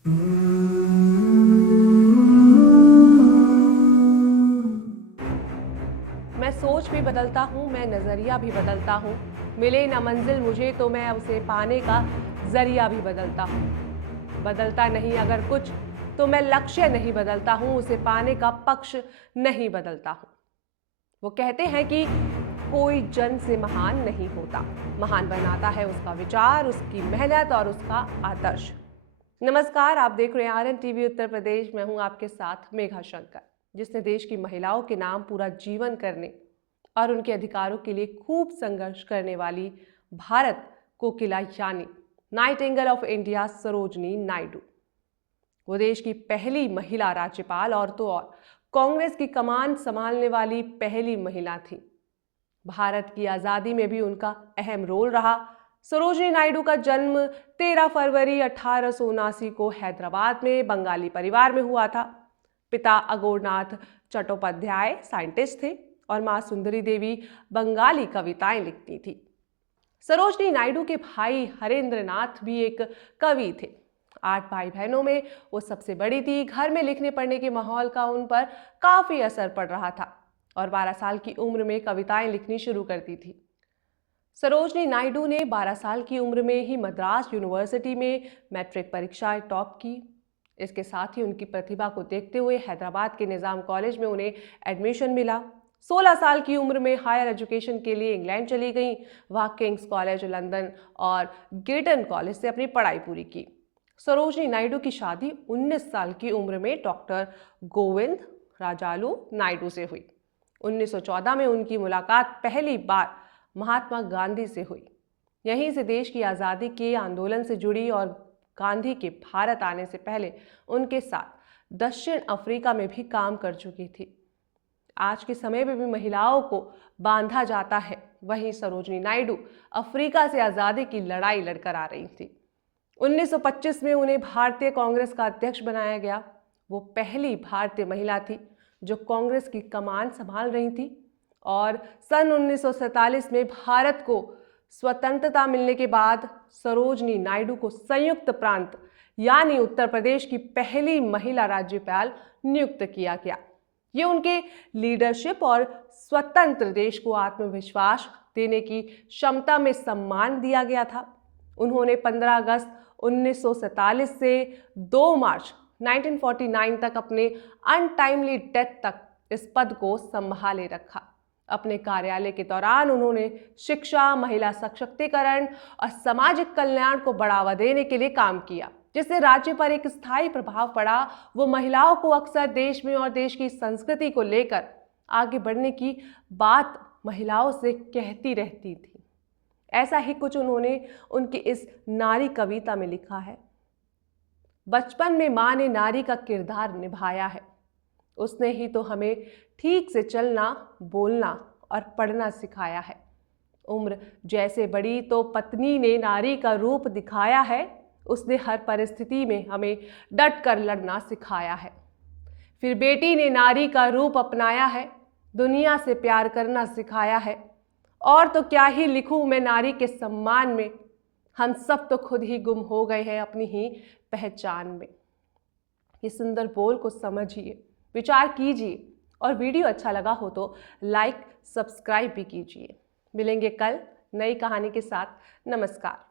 मैं सोच भी बदलता हूँ, मैं नज़रिया भी बदलता हूँ। मिले ना मंजिल मुझे तो मैं उसे पाने का जरिया भी बदलता हूँ। बदलता नहीं अगर कुछ तो मैं लक्ष्य नहीं बदलता हूँ, उसे पाने का पक्ष नहीं बदलता हूँ। वो कहते हैं कि कोई जन्म से महान नहीं होता, महान बनाता है उसका विचार, उसकी मेहनत और उसका आदर्श। नमस्कार, आप देख रहे हैं आरएन टीवी उत्तर प्रदेश। मैं हूं आपके साथ मेघा शंकर, जिसने देश की महिलाओं के नाम पूरा जीवन करने और उनके अधिकारों के लिए खूब संघर्ष करने वाली भारत कोकिला यानी Nightingale of India Sarojini Naidu. वो देश की पहली महिला राज्यपाल और तो और कांग्रेस की कमान संभालने वाली पहली महिला थी। भारत की आजादी में भी उनका अहम रोल रहा। सरोजिनी नायडू का जन्म 13 फरवरी 1879 को हैदराबाद में बंगाली परिवार में हुआ था। पिता अगोरनाथ चट्टोपाध्याय साइंटिस्ट थे और मां सुंदरी देवी बंगाली कविताएं लिखती थी। सरोजनी नायडू के भाई हरेंद्र नाथ भी एक कवि थे। 8 भाई बहनों में वो सबसे बड़ी थी। घर में लिखने पढ़ने के माहौल का उन पर काफी असर पड़ रहा था और 12 साल की उम्र में कविताएं लिखनी शुरू करती थी। सरोजनी नायडू ने 12 साल की उम्र में ही मद्रास यूनिवर्सिटी में मैट्रिक परीक्षाएं टॉप की। इसके साथ ही उनकी प्रतिभा को देखते हुए हैदराबाद के निजाम कॉलेज में उन्हें एडमिशन मिला। 16 साल की उम्र में हायर एजुकेशन के लिए इंग्लैंड चली गईं। वहाँ किंग्स कॉलेज लंदन और गिरटन कॉलेज से अपनी पढ़ाई पूरी की। सरोजनी नायडू की शादी 19 साल की उम्र में डॉक्टर गोविंद राजालू नायडू से हुई। 1914 में उनकी मुलाकात पहली बार महात्मा गांधी से हुई। यहीं से देश की आज़ादी के आंदोलन से जुड़ी और गांधी के भारत आने से पहले उनके साथ दक्षिण अफ्रीका में भी काम कर चुकी थी। आज के समय में भी महिलाओं को बांधा जाता है, वहीं सरोजनी नायडू अफ्रीका से आज़ादी की लड़ाई लड़कर आ रही थी। 1925 में उन्हें भारतीय कांग्रेस का अध्यक्ष बनाया गया। वो पहली भारतीय महिला थी जो कांग्रेस की कमान संभाल रही थी और सन 1947 में भारत को स्वतंत्रता मिलने के बाद सरोजनी नायडू को संयुक्त प्रांत यानी उत्तर प्रदेश की पहली महिला राज्यपाल नियुक्त किया गया। ये उनके लीडरशिप और स्वतंत्र देश को आत्मविश्वास देने की क्षमता में सम्मान दिया गया था। उन्होंने 15 अगस्त 1947 से 2 मार्च 1949 तक अपने अनटाइमली डेथ तक इस पद को संभाले रखा। अपने कार्यालय के दौरान उन्होंने शिक्षा, महिला सशक्तिकरण और सामाजिक कल्याण को बढ़ावा देने के लिए काम किया, जिससे राज्य पर एक स्थायी प्रभाव पड़ा। वो महिलाओं को अक्सर देश में और देश की संस्कृति को लेकर आगे बढ़ने की बात महिलाओं से कहती रहती थी। ऐसा ही कुछ उन्होंने उनकी इस नारी कविता में लिखा है। बचपन में माँ ने नारी का किरदार निभाया है, उसने ही तो हमें ठीक से चलना, बोलना और पढ़ना सिखाया है। उम्र जैसे बढ़ी तो पत्नी ने नारी का रूप दिखाया है, उसने हर परिस्थिति में हमें डट कर लड़ना सिखाया है। फिर बेटी ने नारी का रूप अपनाया है, दुनिया से प्यार करना सिखाया है। और तो क्या ही लिखूं मैं नारी के सम्मान में, हम सब तो खुद ही गुम हो गए हैं अपनी ही पहचान में। ये सुंदर बोल को समझिए, विचार कीजिए और वीडियो अच्छा लगा हो तो लाइक, सब्सक्राइब भी कीजिए। मिलेंगे कल नई कहानी के साथ। नमस्कार।